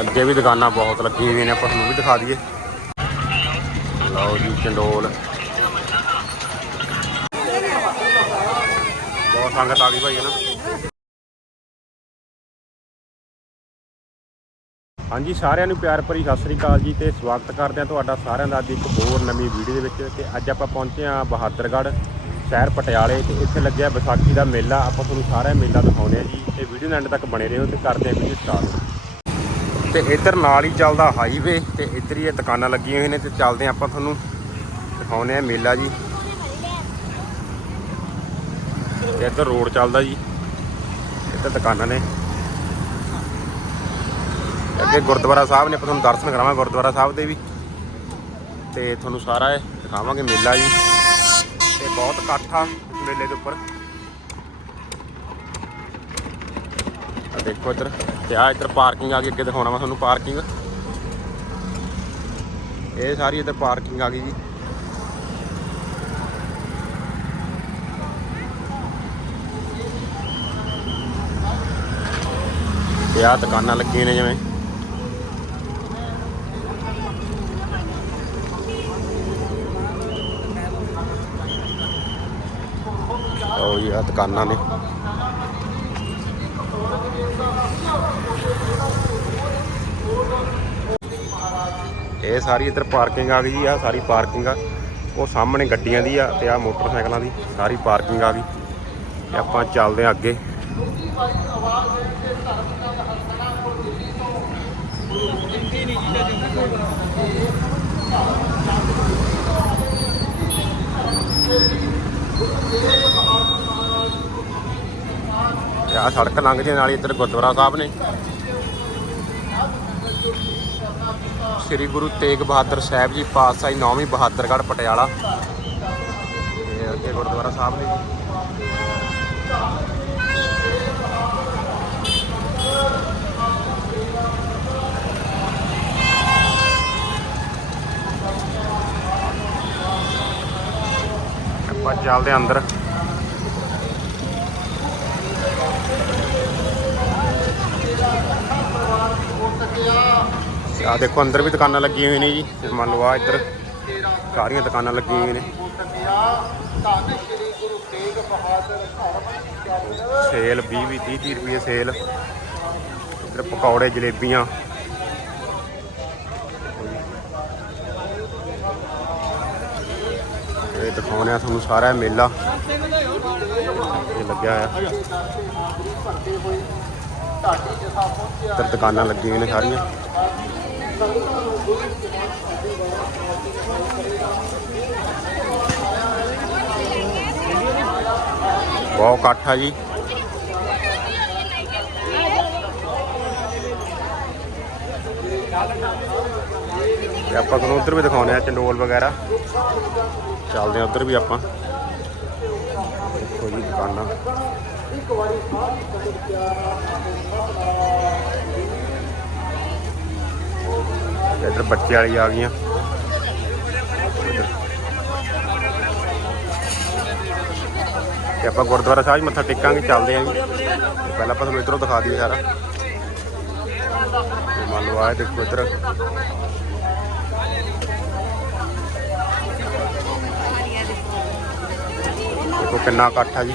ਅੱਗੇ ਵੀ ਦੁਕਾਨਾਂ ਬਹੁਤ ਲੱਗੀਆਂ ਹੋਈਆਂ ਨੇ, ਆਪਾਂ ਤੁਹਾਨੂੰ ਵੀ ਦਿਖਾ ਦਈਏ। ਲਓ ਜੀ, ਚੰਡੋਲ। ਬਹੁਤ ਸੰਗਤ ਆ ਗਈ ਭਾਈ, ਹੈ ਨਾ? ਹਾਂਜੀ, ਸਾਰਿਆਂ ਨੂੰ ਪਿਆਰ ਭਰੀ ਸਤਿ ਸ੍ਰੀ ਅਕਾਲ ਜੀ ਤੇ ਸਵਾਗਤ ਕਰਦੇ ਹਾਂ ਤੁਹਾਡਾ ਸਾਰਿਆਂ ਦਾ ਅੱਜ ਇੱਕ ਹੋਰ ਨਵੀਂ ਵੀਡੀਓ ਦੇ ਵਿੱਚ ਤੇ ਅੱਜ ਆਪਾਂ ਪਹੁੰਚੇ ਹਾਂ ਬਹਾਦਰਗੜ੍ਹ ਸ਼ਹਿਰ ਪਟਿਆਲੇ ਤੇ ਇੱਥੇ ਲੱਗਿਆ ਵਿਸਾਖੀ ਦਾ ਮੇਲਾ। ਆਪਾਂ ਤੁਹਾਨੂੰ ਸਾਰਾ ਮੇਲਾ ਦਿਖਾਉਂਦੇ ਹਾਂ ਜੀ। ਤੇ ਵੀਡੀਓ ਦੇ ਐਂਡ ਤੱਕ ਬਣੇ ਰਹੋ ਤੇ ਕਰਦੇ ਹਾਂ ਵੀਡੀਓ ਸਟਾਰਟ ਤੇ ਇੱਧਰ ਨਾਲ ਹੀ ਚੱਲਦਾ ਹਾਈਵੇ ਤੇ ਇੱਧਰ ਹੀ ਇਹ ਦੁਕਾਨਾਂ ਲੱਗੀਆਂ ਹੋਈਆਂ ਨੇ ਤੇ ਚੱਲਦੇ ਹਾਂ ਆਪਾਂ ਤੁਹਾਨੂੰ ਦਿਖਾਉਂਦੇ ਹਾਂ ਮੇਲਾ ਜੀ। ਤੇ ਇੱਧਰ ਰੋਡ ਚੱਲਦਾ ਜੀ, ਇੱਧਰ ਦੁਕਾਨਾਂ ਨੇ। ਅੱਗੇ ਗੁਰਦੁਆਰਾ ਸਾਹਿਬ ਨੇ, ਆਪਾਂ ਤੁਹਾਨੂੰ ਦਰਸ਼ਨ ਕਰਾਵਾਂਗੇ ਗੁਰਦੁਆਰਾ ਸਾਹਿਬ ਦੇ ਵੀ। ਤੇ ਤੁਹਾਨੂੰ ਸਾਰਾ ਦਿਖਾਵਾਂਗੇ ਮੇਲਾ ਜੀ। ਤੇ ਬਹੁਤ ਇਕੱਠ ਆ ਮੇਲੇ ਦੇ ਉੱਪਰ। ਦੇਖੋ ਇੱਧਰ। ਤੇ ਆ ਇੱਧਰ ਪਾਰਕਿੰਗ ਆ ਗਈ, ਅੱਗੇ ਦਿਖਾਉਣਾ ਮੈਂ ਤੁਹਾਨੂੰ ਪਾਰਕਿੰਗ। ਇਹ ਸਾਰੀ ਇੱਧਰ ਪਾਰਕਿੰਗ ਆ ਗਈ ਜੀ। ਤੇ ਆ ਦੁਕਾਨਾਂ ਲੱਗੀਆਂ ਨੇ ਜਿਵੇਂ। ਉਹ ਇਹ ਦੁਕਾਨਾਂ ਨੇ। ਇਹ ਸਾਰੀ ਇੱਧਰ ਪਾਰਕਿੰਗ ਆ ਗਈ ਜੀ ਆ ਸਾਰੀ ਪਾਰਕਿੰਗ ਆ। ਉਹ ਸਾਹਮਣੇ ਗੱਡੀਆਂ ਦੀ ਆ ਤੇ ਆ ਮੋਟਰਸਾਈਕਲਾਂ ਦੀ, ਸਾਰੀ ਪਾਰਕਿੰਗ ਆ ਗਈ। ਤੇ ਆਪਾਂ ਚੱਲਦੇ ਆ ਅੱਗੇ। ਆ ਸੜਕ ਲੰਘ ਜੇ ਨਾਲ ਹੀ ਇੱਧਰ ਗੁਰਦੁਆਰਾ ਸਾਹਿਬ ਨੇ। ਸ੍ਰੀ ਗੁਰੂ ਤੇਗ ਬਹਾਦਰ ਸਾਹਿਬ ਜੀ ਪਾਤਸ਼ਾਹੀ ਨੌਵੀਂ ਬਹਾਦਰਗੜ੍ਹ ਪਟਿਆਲਾ। ਤੇ ਅੱਗੇ ਗੁਰਦੁਆਰਾ ਸਾਹਿਬ ਨੇ। ਆਪਾਂ ਚੱਲਦੇ ਹਾਂ ਅੰਦਰ। ਆ ਦੇਖੋ ਅੰਦਰ ਵੀ ਦੁਕਾਨਾਂ ਲੱਗੀਆਂ ਹੋਈਆਂ ਨੇ ਜੀ। ਮੰਨ ਲਓ ਆ ਇੱਧਰ ਸਾਰੀਆਂ ਦੁਕਾਨਾਂ ਲੱਗੀਆਂ ਹੋਈਆਂ ਨੇ। ਸੇਲ 20 20 30 ਰੁਪਏ ਸੇਲ। ਇੱਧਰ ਪਕੌੜੇ, ਜਲੇਬੀਆਂ। ਇਹ ਦਿਖਾਉਂਦੇ ਆ ਤੁਹਾਨੂੰ ਸਾਰਾ ਮੇਲਾ। ਇਹ ਲੱਗਿਆ ਆ ਇੱਧਰ ਦੁਕਾਨਾਂ ਲੱਗੀਆਂ ਹੋਈਆਂ ਨੇ ਸਾਰੀਆਂ। ਬਹੁਤ ਇਕੱਠ ਆ ਜੀ। ਤੇ ਆਪਾਂ ਤੁਹਾਨੂੰ ਉਧਰ ਵੀ ਦਿਖਾਉਂਦੇ ਆ ਚੰਡੋਲ ਵਗੈਰਾ। ਚੱਲਦੇ ਆ ਉਧਰ ਵੀ ਆਪਾਂ। ਦੇਖੋ ਜੀ ਦੁਕਾਨਾਂ। ਇੱਧਰ ਬੱਚੇ ਵਾਲੀ ਆ ਗਈਆਂ। ਤੇ ਆਪਾਂ ਗੁਰਦੁਆਰਾ ਸਾਹਿਬ ਮੱਥਾ ਟੇਕਾਂਗੇ, ਚੱਲਦੇ ਆਂ ਪਹਿਲਾਂ ਆਪਾਂ ਤੁਹਾਨੂੰ ਇੱਧਰੋਂ ਦਿਖਾ ਦਈਏ ਸਾਰਾ। ਮੰਨ ਲਓ ਆਏ ਦੇਖੋ ਇੱਧਰ। ਦੇਖੋ ਕਿੰਨਾ ਇਕੱਠ ਆ ਜੀ।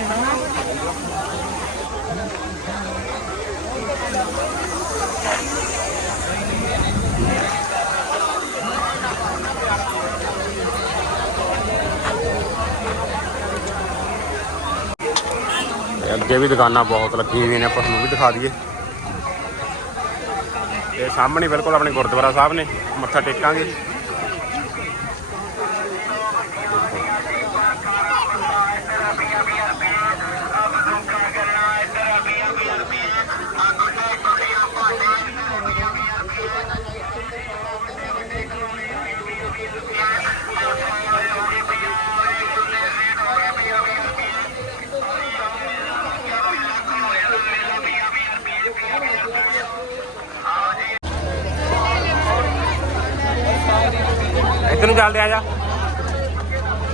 ਅੱਗੇ ਵੀ ਦੁਕਾਨਾਂ ਬਹੁਤ ਲੱਗੀਆਂ ਹੋਈਆਂ ਨੇ, ਆਪਾਂ ਤੁਹਾਨੂੰ ਵੀ ਦਿਖਾ ਦਈਏ। ਤੇ ਸਾਹਮਣੇ ਬਿਲਕੁਲ ਆਪਣੇ ਗੁਰਦੁਆਰਾ ਸਾਹਿਬ ਨੇ, ਮੱਥਾ ਟੇਕਾਂਗੇ। ਚੱਲਦੇ ਆ ਜਾ।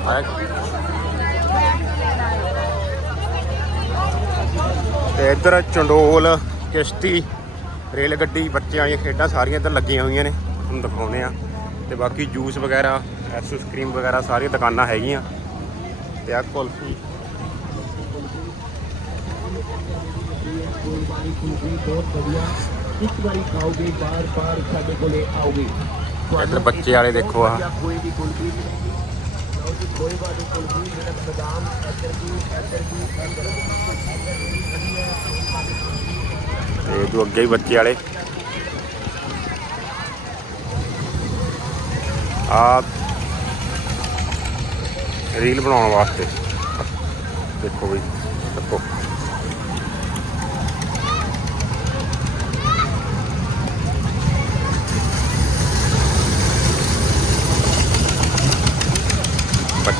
ਆ ਜਾ। ਤੇ ਇੱਧਰ ਚੰਡੋਲ ਕਿਸ਼ਤੀ ਰੇਲ ਗੱਡੀ ਬੱਚਿਆਂ ਦੀਆਂ ਖੇਡਾਂ ਸਾਰੀਆਂ ਇੱਧਰ ਲੱਗੀਆਂ ਹੋਈਆਂ ਨੇ। ਤੁਹਾਨੂੰ ਦਿਖਾਉਂਦੇ ਆ ਤੇ ਬਾਕੀ ਜੂਸ ਵਗੈਰਾ ਆਈਸ ਕ੍ਰੀਮ ਵਗੈਰਾ ਸਾਰੀਆਂ ਦੁਕਾਨਾਂ ਹੈਗੀਆਂ। ਤੇ ਆ ਕੁਲਫੀ। ਬਹੁਤ ਵਧੀਆ ਇੱਕ ਵਾਰੀ ਖਾਓਗੇ ਬਾਰ ਬਾਰ ਸਾਡੇ ਕੋਲੇ ਆਓਗੇ। ਇੱਧਰ ਬੱਚੇ ਵਾਲੇ ਦੇਖੋ ਆ। ਕੋਈ ਵੀ ਕੁਲਫੀ ਲਓ ਜੀ ਕੋਈ ਵਾਲੀ ਕੁਲਫੀ ਜਿਹੜਾ ਬਦਾਮ ਇੱਧਰ ਦੀ ਇੱਧਰ ਦੀ ਇੱਧਰ ਤੇ ਜੋ ਅੱਗੇ ਹੀ ਬੱਚੇ ਵਾਲੇ। ਆ ਰੀਲ ਬਣਾਉਣ ਵਾਸਤੇ। ਦੇਖੋ ਬਈ ਦੇਖੋ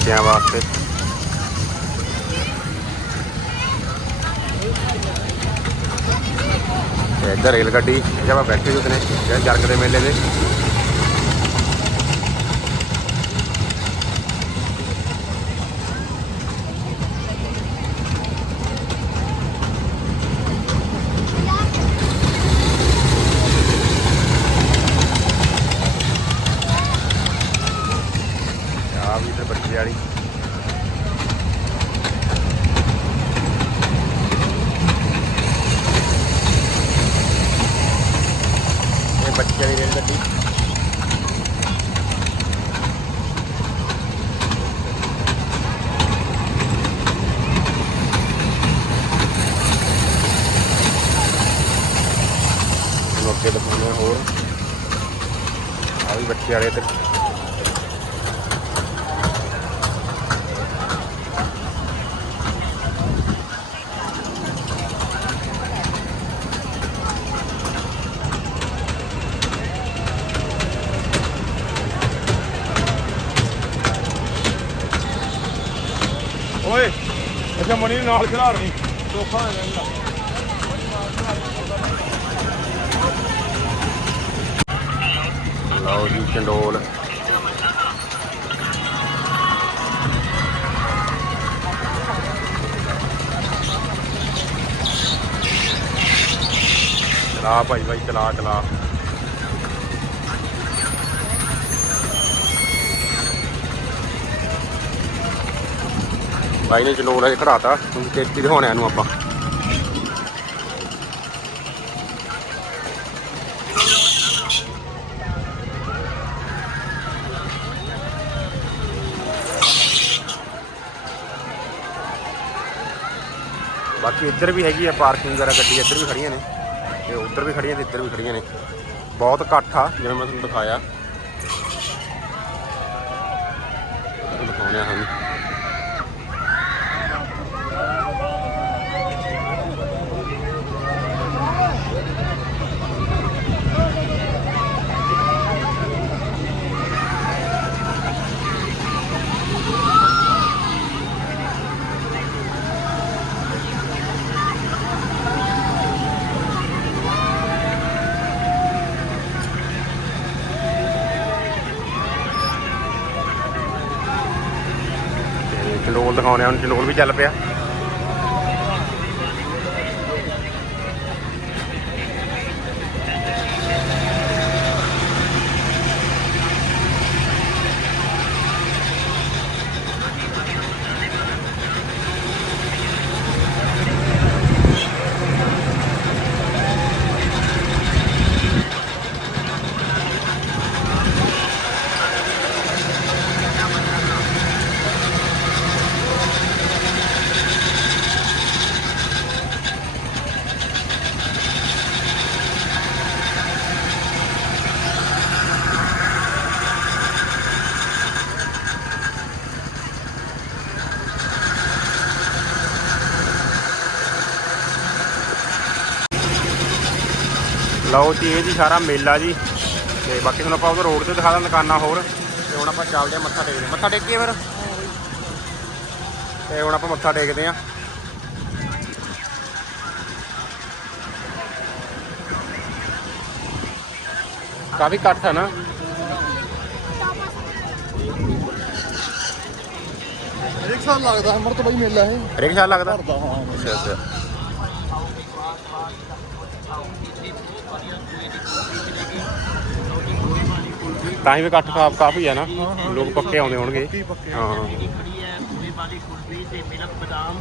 ਬੱਚਿਆਂ ਵਾਸਤੇ। ਇੱਧਰ ਰੇਲ ਗੱਡੀ ਜਿਹੜਾ ਆਪਾਂ ਬੈਠੇ ਹੁੰਦੇ ਨੇ ਜਰਗ ਦੇ ਮੇਲੇ ਦੇ ਆ ਵੀ ਤੇ ਬੱਚੇ ਵਾਲੀ ਇਹ ਬੱਚੇ ਵਾਲੀ ਰੇਲ ਗੱਡੀ। ਤੁਹਾਨੂੰ ਅੱਗੇ ਦਿਖਾਉਂਦੇ ਹੋਰ। ਆ ਵੀ ਬੱਚੇ ਵਾਲੇ ਤੇ ਓਏ ਅੱਛਾ ਮਣੀ ਨੂੰ ਨਾਲ ਖਿਲਾ ਰਹੀ ਰਹਿੰਦਾ ਲਓ ਜੀ ਚੰਡੋਲ। ਚਲਾ ਭਾਈ ਭਾਈ ਚਲਾ ਚਲਾ। ਬਾਈ ਨੇ ਚਲੋੜ ਅਜੇ ਖੜਾਤਾ, ਹੁਣ ਕਿਸ਼ਤੀ ਦਿਖਾਉਣਿਆਂ ਇਹਨੂੰ ਆਪਾਂ। ਬਾਕੀ ਇੱਧਰ ਵੀ ਹੈਗੀ ਆ ਪਾਰਕਿੰਗ ਵਗੈਰਾ ਗੱਡੀ, ਇੱਧਰ ਵੀ ਖੜੀਆਂ ਨੇ। ਤੇ ਉੱਧਰ ਵੀ ਖੜੀਆਂ ਤੇ ਇੱਧਰ ਵੀ ਖੜੀਆਂ ਨੇ। ਬਹੁਤ ਇਕੱਠ ਆ, ਜਿਵੇਂ ਮੈਂ ਤੁਹਾਨੂੰ ਦਿਖਾਇਆ। ਤੁਹਾਨੂੰ ਹਾਂ ਚੰਡੋਲ ਦਿਖਾਉਣੇ ਆ ਹੁਣ ਚੰਡੋਲ ਵੀ ਚੱਲ ਪਿਆ। ਲਓ ਜੀ ਇਹ ਜੀ ਸਾਰਾ ਮੇਲਾ ਜੀ। ਤੇ ਬਾਕੀ ਤੁਹਾਨੂੰ ਆਪਾਂ ਉਹ ਰੋਡ ਤੇ ਦਿਖਾ ਦਾਂ ਦੁਕਾਨਾਂ ਹੋਰ। ਤੇ ਹੁਣ ਆਪਾਂ ਚੱਲਦੇ ਆ ਮੱਥਾ ਟੇਕਦੇ ਮੱਥਾ ਟੇਕੀਏ ਫਿਰ? ਤੇ ਹੁਣ ਆਪਾਂ ਮੱਥਾ ਟੇਕਦੇ ਆ ਕਾਫੀ ਇਕੱਠ ਹੈ ਨਾ? ਹਰੇਕ ਲੱਗਦਾ ਅਮਰ ਤੋਂ ਬਈ ਮੇਲਾ ਹੈ ਹਰੇਕ ਲੱਗਦਾ? ਹਾਂ। ਅੱਛਾ ਅੱਛਾ। ਤਾਂ ਹੀ ਵੀ ਇਕੱਠ ਕਾਫ ਕਾਫੀ ਆ ਨਾ। ਲੋਕ ਪੱਕੇ ਆਉਂਦੇ ਹੋਣਗੇ। ਹਾਂ। ਖੜੀ ਹੈ ਵਾਲੀ ਕੁਲਫੀ ਤੇ ਮਿਲਕ ਬਦਾਮ।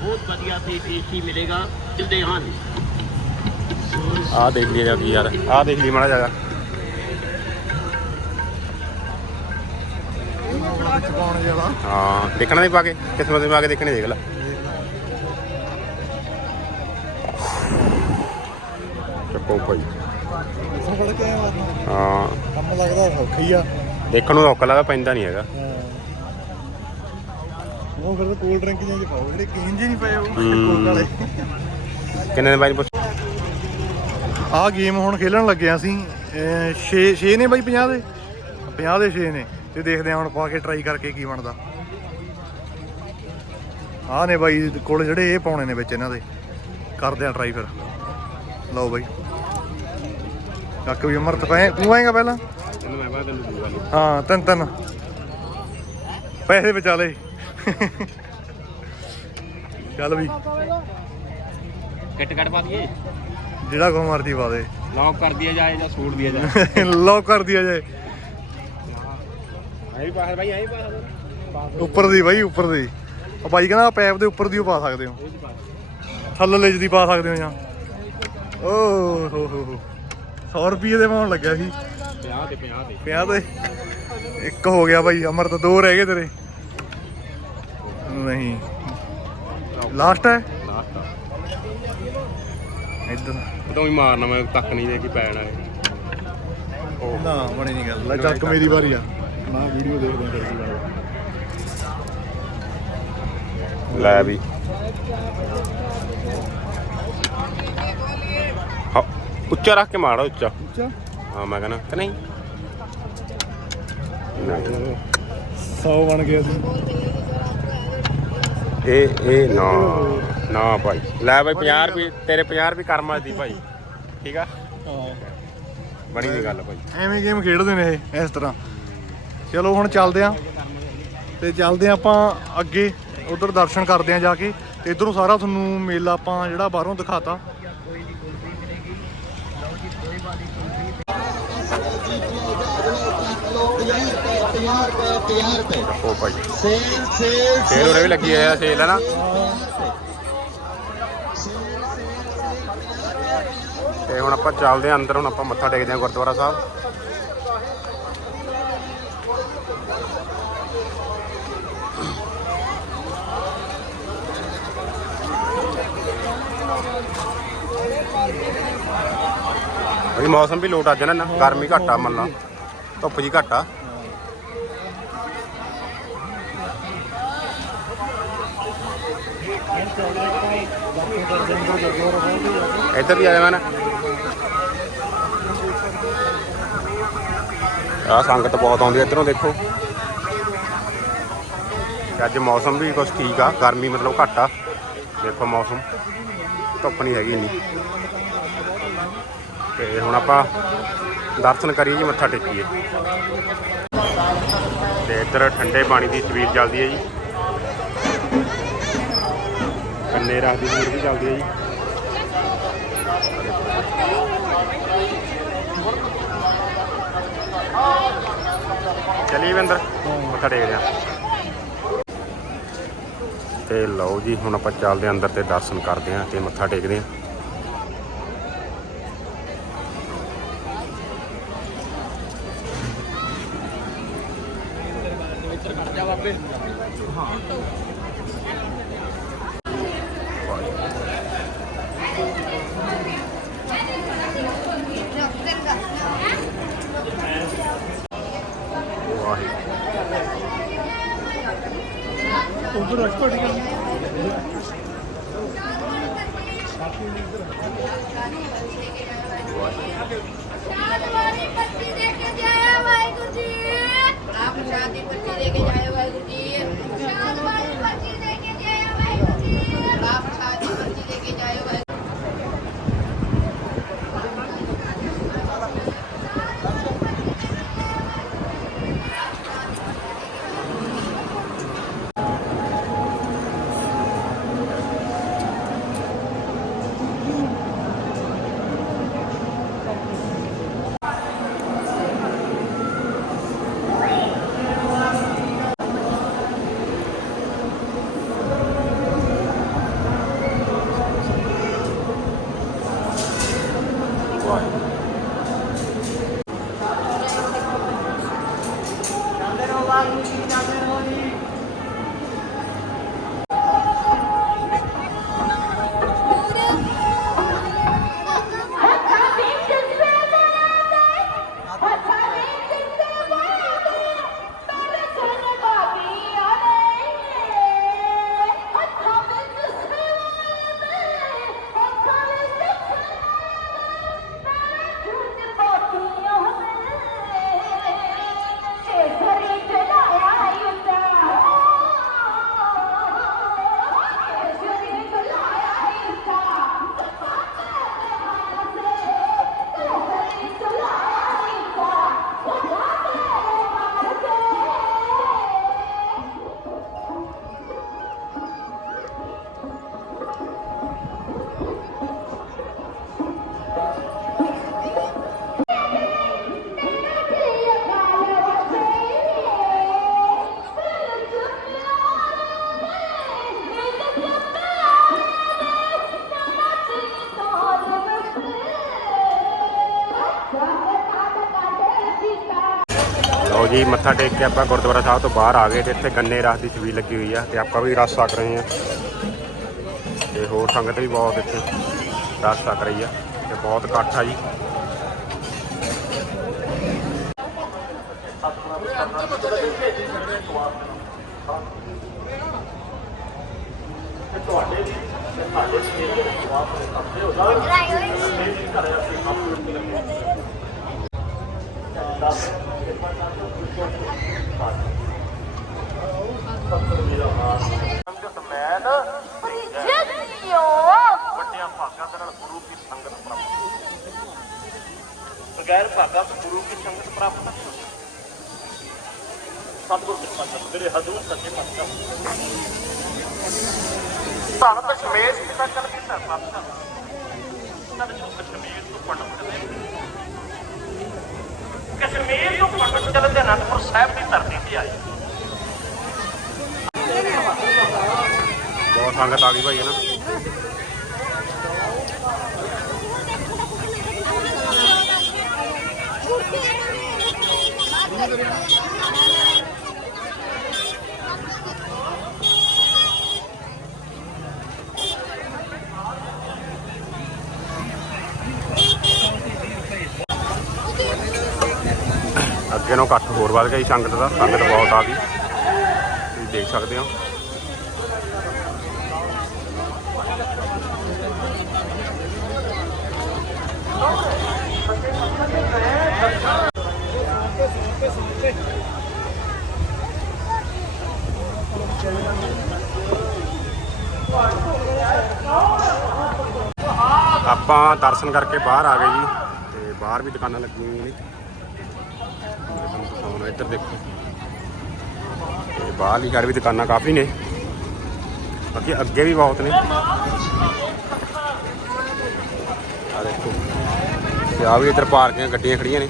ਬਹੁਤ ਵਧੀਆ ਤੇ ਟੇਸਟੀ ਮਿਲੇਗਾ। ਮਿਲਦੇ ਹਨ ਆਹ ਦੇਖ ਲਈ ਕੀ ਯਾਰ। ਆਹ ਦੇਖ ਲਈ ਮਾੜਾ ਵਿੱਚ ਹਾਂ ਦੇਖਣਾ ਨਹੀਂ ਪਾ ਕੇ। ਕਿਸਮਤ ਦੇ ਪਾ ਕੇ ਦੇਖਣੇ ਦੇਖ ਲੈ। ਚੱਕੋ ਭਾਈ। ਹਾਂ। ਲੱਗਦਾ ਸੌਖਾ ਆ। ਦੇਖਣ ਨੂੰ ਔਕਾ ਲੱਗਦਾ ਪੈਂਦਾ ਨਹੀਂ ਹੈਗਾ। ਉਹ ਫਿਰ ਕੋਲਡ ਡਰਿੰਕ ਜਿਹੇ ਪਾਓ ਜਿਹੜੇ ਕੇਨ ਜੇ ਨਹੀਂ ਪਏ ਉਹ ਹੂੰ। ਕੋਕ ਵਾਲੇ। ਕਿੰਨੇ ਦੇ ਬਾਈ ਪੁੱਛ ਆਹ ਗੇਮ ਹੁਣ ਖੇਲਣ ਲੱਗੇ ਅਸੀਂ। 6 6 ਨੇ ਬਾਈ 50 ਦੇ? 50 ਦੇ 6 ਨੇ। ਤੇ ਦੇਖਦੇ ਹਾਂ ਹੁਣ ਪਾ ਕੇ ਟਰਾਈ ਕਰਕੇ ਕੀ ਬਣਦਾ। ਆਹ ਨੇ ਬਾਈ ਕੋਲ ਜਿਹੜੇ ਇਹ ਪਾਉਣੇ ਨੇ ਵਿੱਚ ਇਹਨਾਂ ਦੇ। ਕਰਦੇ ਆ ਟਰਾਈ ਫਿਰ। ਲਓ ਬਾਈ। ਕੱਕ ਵੀ ਅਮਰਤ ਪਏ ਤੂੰ ਆਏਗਾ ਪਹਿਲਾਂ? ਤੈਨੂੰ ਮੈਂ ਬਾਅਦ ਤੈਨੂੰ ਦੂਗਾ ਲਓ ਹਾਂ ਤਿੰਨ ਤਿੰਨ ਪੈਸੇ ਬਚਾ ਲਏ ਚੱਲ ਵੀ। ਕਿੱਟ ਕੱਟ ਪਾ ਦਈਏ। ਜਿਹੜਾ ਕੋ ਮਰਦੀ ਪਾ ਦੇ। ਲੌਕ ਕਰ ਦਿਆ ਜਾਏ ਜਾਂ ਸੂਟ ਦਿਆ ਜਾਏ। ਲੌਕ ਕਰ ਦਿਆ ਜਾਏ। ਆਈ ਪਾਸ ਬਾਈ ਆਈ ਪਾਸ ਉੱਪਰ ਦੀ ਬਾਈ ਉੱਪਰ ਦੀ। ਉਹ ਬਾਈ ਕਹਿੰਦਾ ਪੈਪ ਦੇ ਉੱਪਰ ਦੀ ਉਹ ਪਾ ਸਕਦੇ ਹੋ। ਥੱਲੇ ਦੀ ਪਾ ਸਕਦੇ ਹੋ ਜਾਂ। ਓ ਹੋ ਹੋ ਹੋ। 100 ਰੁਪਏ ਦੇ ਪਾਉਣ ਲੱਗਿਆ ਸੀ। 50 ਤੇ 50 ਤੇ 50 ਤੇ। ਇੱਕ ਹੋ ਗਿਆ ਬਾਈ ਅਮਰ ਤਾਂ ਦੋ ਰਹਿ ਗਏ ਤੇਰੇ। ਨਹੀਂ। ਲਾਸਟ ਹੈ? ਲਾਸਟ ਇੱਧਰ। ਉਦੋਂ ਹੀ ਮਾਰਨਾ ਮੈਂ ਤੱਕ ਨਹੀਂ ਦੇ ਕੇ ਪੈਣਾ ਉਹ। ਨਾ ਬਣੀ ਨਹੀਂ ਗੱਲ। ਲੈ ਚੱਕ ਮੇਰੀ ਵਾਰੀ ਆ। ਨਾ ਵੀਡੀਓ ਦੇਖਦੇ ਹਾਂ ਫਿਰ ਕੀ ਬਣਦਾ ਲੈ ਵੀ। ਹਾਂ ਉੱਚਾ ਰੱਖ ਕੇ ਮਾਰੋ ਉੱਚਾ। ਉੱਚਾ? ਹਾਂ ਮੈਂ ਕਹਿੰਦਾ ਕਿ ਨਹੀਂ? ਨਹੀਂ 100 ਬਣ ਗਿਆ ਸੀ। ਇਹ ਇਹ ਨਾ ਨਾ ਭਾਈ। ਲੈ ਭਾਈ 50 ਰੁਪਏ ਤੇਰੇ 50 ਰੁਪਏ ਕਰਮਾ ਦੀ ਭਾਈ। ਠੀਕ ਆ? ਹਾਂ। ਬਣੀ ਦੀ ਗੱਲ ਭਾਈ। ਐਵੇਂ ਗੇਮ ਖੇਡਦੇ ਨੇ ਇਹ ਇਸ ਤਰ੍ਹਾਂ। ਚਲੋ ਹੁਣ ਚੱਲਦੇ ਆਂ। ਤੇ ਚੱਲਦੇ ਆਂ ਆਪਾਂ ਅੱਗੇ। ਉਧਰ ਦਰਸ਼ਨ ਕਰਦੇ ਆਂ ਜਾ ਕੇ। ਤੇ ਇਧਰੋਂ ਸਾਰਾ ਤੁਹਾਨੂੰ ਮੇਲਾ ਆਪਾਂ ਜਿਹੜਾ ਬਾਹਰੋਂ ਦਿਖਾਤਾ। ਉਹ ਭਾਈ। ਸੇਲ ਸੇਲ ਸੇਲ ਉਰੇ ਵੀ ਲੱਗੀ ਹੋਇਆ ਸੇਲ ਹੈ ਨਾ? ਤੇ ਹੁਣ ਆਪਾਂ ਚੱਲਦੇ ਆਂ ਅੰਦਰ ਹੁਣ ਆਪਾਂ ਮੱਥਾ ਟੇਕਦੇ ਆਂ ਗੁਰਦੁਆਰਾ ਸਾਹਿਬ। ਮੌਸਮ ਵੀ ਲੋਟ ਅੱਜ ਨਾ ਗਰਮੀ ਘੱਟ ਮੰਨ ਧੁੱਪ ਜੀ ਘੱਟ ਇੱਧਰ ਵੀ ਆਇਆ ਮੈਂ ਨਾ। ਆ ਸੰਗਤ ਬਹੁਤ ਆਉਂਦੀ ਇੱਧਰੋਂ ਦੇਖੋ। ਤੇ ਅੱਜ ਮੌਸਮ ਵੀ ਕੁਝ ਠੀਕ ਆ, ਗਰਮੀ ਮਤਲਬ ਘੱਟ ਆ। ਦੇਖੋ ਮੌਸਮ, ਧੁੱਪ ਨਹੀਂ ਹੈਗੀ ਇੰਨੀ। ਤੇ ਹੁਣ ਆਪਾਂ ਦਰਸ਼ਨ ਕਰੀਏ ਜੀ, ਮੱਥਾ ਟੇਕੀਏ। ਤੇ ਇੱਧਰ ਠੰਡੇ ਪਾਣੀ ਦੀ ਛਬੀਲ ਚੱਲਦੀ ਹੈ ਜੀ। ਕੰਨੇ ਰੱਖ ਦੀ ਛਬੀਲ ਵੀ ਚੱਲਦੀ ਹੈ ਜੀ। ਚਲੀਏ ਅੰਦਰ, ਮੱਥਾ ਟੇਕਦੇ ਆ। ਤੇ ਲਓ ਜੀ, ਹੁਣ ਆਪਾਂ ਚੱਲਦੇ ਹਾਂ ਅੰਦਰ ਤੇ ਦਰਸ਼ਨ ਕਰਦੇ ਆਂ ਤੇ ਮੱਥਾ ਟੇਕਦੇ ਆਂ। ਉਧਰ ਐਕਸਪਰਟ ਜੀ ਮੱਥਾ ਟੇਕ ਕੇ ਆਪਾਂ ਗੁਰਦੁਆਰਾ ਸਾਹਿਬ ਤੋਂ ਬਾਹਰ ਆ ਗਏ ਤੇ ਇੱਥੇ ਗੰਨੇ ਰਸ ਦੀ ਛਬੀਲ ਲੱਗੀ ਹੋਈ ਆ ਤੇ ਆਪਾਂ ਵੀ ਰਸ ਛਕ ਰਹੇ ਆ। ਤੇ ਹੋਰ ਸੰਗਤ ਵੀ ਬਹੁਤ ਇੱਥੇ ਰਸ ਛਕ ਰਹੀ ਆ ਤੇ ਬਹੁਤ ਇਕੱਠ ਆ ਜੀ। ਵੱਡਿਆਂ ਭਾਗਾਂ ਦੇ ਨਾਲ ਗੁਰੂ ਕੀ ਸੰਗਤ ਪ੍ਰਾਪਤ ਬਗੈਰ ਭਾਗਾਂ ਤੋਂ ਗੁਰੂ ਕੀ ਸੰਗਤ ਪ੍ਰਾਪਤ ਸਤਿਗੁਰ ਕਿਰਪਾ ਕਰ ਮੇਰੇ ਹਜ਼ੂਰ ਸੱਚੇ ਪਾਤਸ਼ਾਹ ਧੰਨ ਦਸ਼ਮੇਸ਼ ਪਿਤਾ ਕਲ ਕੀ ਧਰਮ ਆਪਣਾ ਕਸ਼ਮੀਰ ਤੋਂ ਪੰਡਤ ਚਲੇ ਕਸ਼ਮੀਰ ਤੋਂ ਪੰਡਤ ਚਲੇ ਤੇ ਅਨੰਦਪੁਰ ਸਾਹਿਬ ਦੀ ਧਰਤੀ ਤੇ ਆਏ ਬਹੁਤ ਸੰਗਤ ਆ ਗਈ ਭਾਈ ਹੈ ਨਾ ਅੱਗੇ ਨੂੰ ਇਕੱਠ ਹੋਰ ਵੱਧ ਗਈ ਸੰਗਤ ਦਾ, ਸੰਗਤ ਬਹੁਤ ਆ ਗਈ। ਤੁਸੀਂ ਦੇਖ ਸਕਦੇ ਹੋ। ਆਪਾਂ ਦਰਸ਼ਨ ਕਰਕੇ ਬਾਹਰ ਆ ਗਏ ਜੀ, ਤੇ ਬਾਹਰ ਵੀ ਦੁਕਾਨਾਂ ਲੱਗੀਆਂ ਹੋਈਆਂ ਨੇ। ਇੱਧਰ ਦੇਖੋ। ਤੇ ਬਾਹਰਲੀ ਘਰ ਵੀ ਦੁਕਾਨਾਂ ਕਾਫੀ ਨੇ। ਬਾਕੀ ਅੱਗੇ ਵੀ ਬਹੁਤ ਨੇ। ਆ ਦੇਖੋ। ਤੇ ਆ ਵੀ ਇੱਧਰ ਪਾਰਕਿੰਗ ਗੱਡੀਆਂ ਖੜੀਆਂ ਨੇ।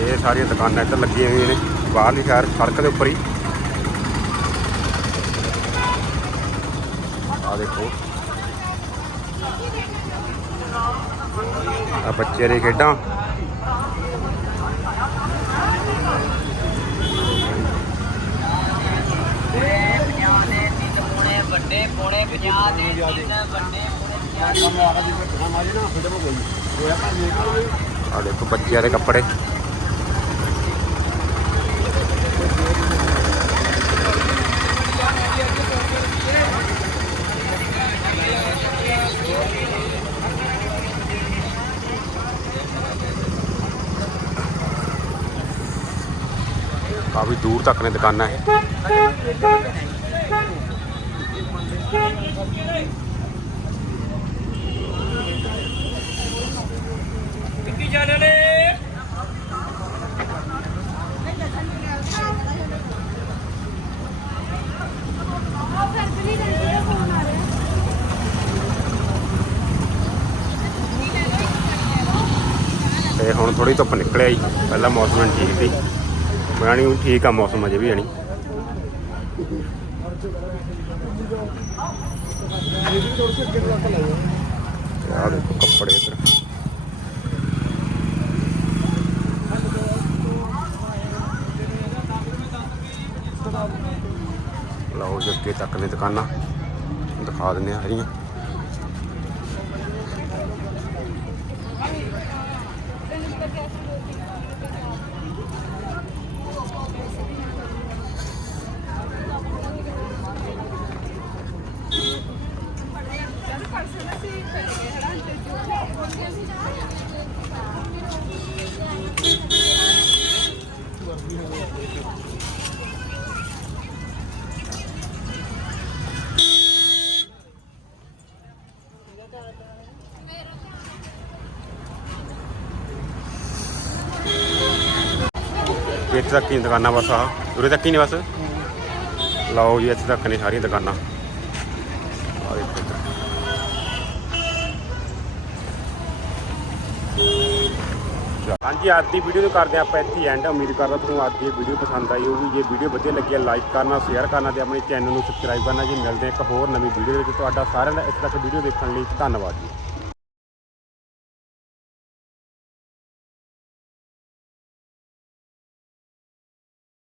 ਇਹ ਸਾਰੀਆਂ ਦੁਕਾਨਾਂ ਇੱਧਰ ਲੱਗੀਆਂ ਹੋਈਆਂ ਨੇ, ਬਾਹਰਲੀ ਸ਼ਹਿਰ ਸੜਕ ਦੇ ਉੱਪਰ ਹੀ। ਆ ਦੇਖੋ। ਆ ਬੱਚੇ ਦੇ ਖੇਡਾਂ। ਵੱਡੇ ਪੌਣੇ 50 ਦੇ ਤਿੰਨ ਵੱਡੇ ਪੌਣੇ 50 ਆ ਦੇਖੋ ਬੱਚਿਆਂ ਦੇ ਕੱਪੜੇ। ਕਾਫੀ ਦੂਰ ਤੱਕ ਨੇ ਦੁਕਾਨਾਂ ਹੈ ਤੇ ਹੁਣ ਥੋੜੀ ਧੁੱਪ ਨਿਕਲਿਆ ਹੀ ਪਹਿਲਾਂ ਮੌਸਮ ਠੀਕ ਸੀ। ਬਿਆਣੀ ਠੀਕ ਆ, ਮੌਸਮ ਅਜੇ ਵੀ ਜਾਣੀ ਤੇ ਕੱਪੜੇ ਇੱਧਰ। ਲਓ ਜੀ ਤੱਕ ਨੇ ਦੁਕਾਨਾਂ ਦਿਖਾ ਦਿੰਦੇ ਆ ਹਰੀਆਂ। ਇੱਥੇ ਤੱਕ ਹੀ ਦੁਕਾਨਾਂ ਬਸ ਆ। ਉਰੇ ਤੱਕ ਹੀ ਨੇ ਬਸ। ਲਓ ਜੀ, ਇੱਥੇ ਤੱਕ ਨੇ ਸਾਰੀਆਂ ਦੁਕਾਨਾਂ। ਆਹ ਦੇਖੋ ਹਾਂਜੀ, ਅੱਜ ਦੀ ਵੀਡੀਓ ਨੂੰ ਕਰਦੇ ਹਾਂ ਆਪਾਂ ਇੱਥੇ ਐਂਡ ਉਮੀਦ ਕਰਦਾ ਤੁਹਾਨੂੰ ਅੱਜ ਦੀ ਵੀਡੀਓ ਪਸੰਦ ਆਈ ਹੋਊਗੀ। ਜੇ ਵੀਡੀਓ ਵਧੀਆ ਲੱਗੀ ਹੈ ਲਾਈਕ ਕਰਨਾ ਸ਼ੇਅਰ ਕਰਨਾ ਤੇ ਆਪਣੇ ਚੈਨਲ ਨੂੰ ਸਬਸਕ੍ਰਾਈਬ ਕਰਨਾ ਜੀ। ਮਿਲਦੇ ਹਾਂ ਇੱਕ ਹੋਰ ਨਵੀਂ ਵੀਡੀਓ ਦੇ ਵਿੱਚ। ਤੁਹਾਡਾ ਸਾਰਿਆਂ ਦਾ ਇੱਥੇ ਤੱਕ ਵੀਡੀਓ ਦੇਖਣ ਲਈ ਧੰਨਵਾਦ ਜੀ।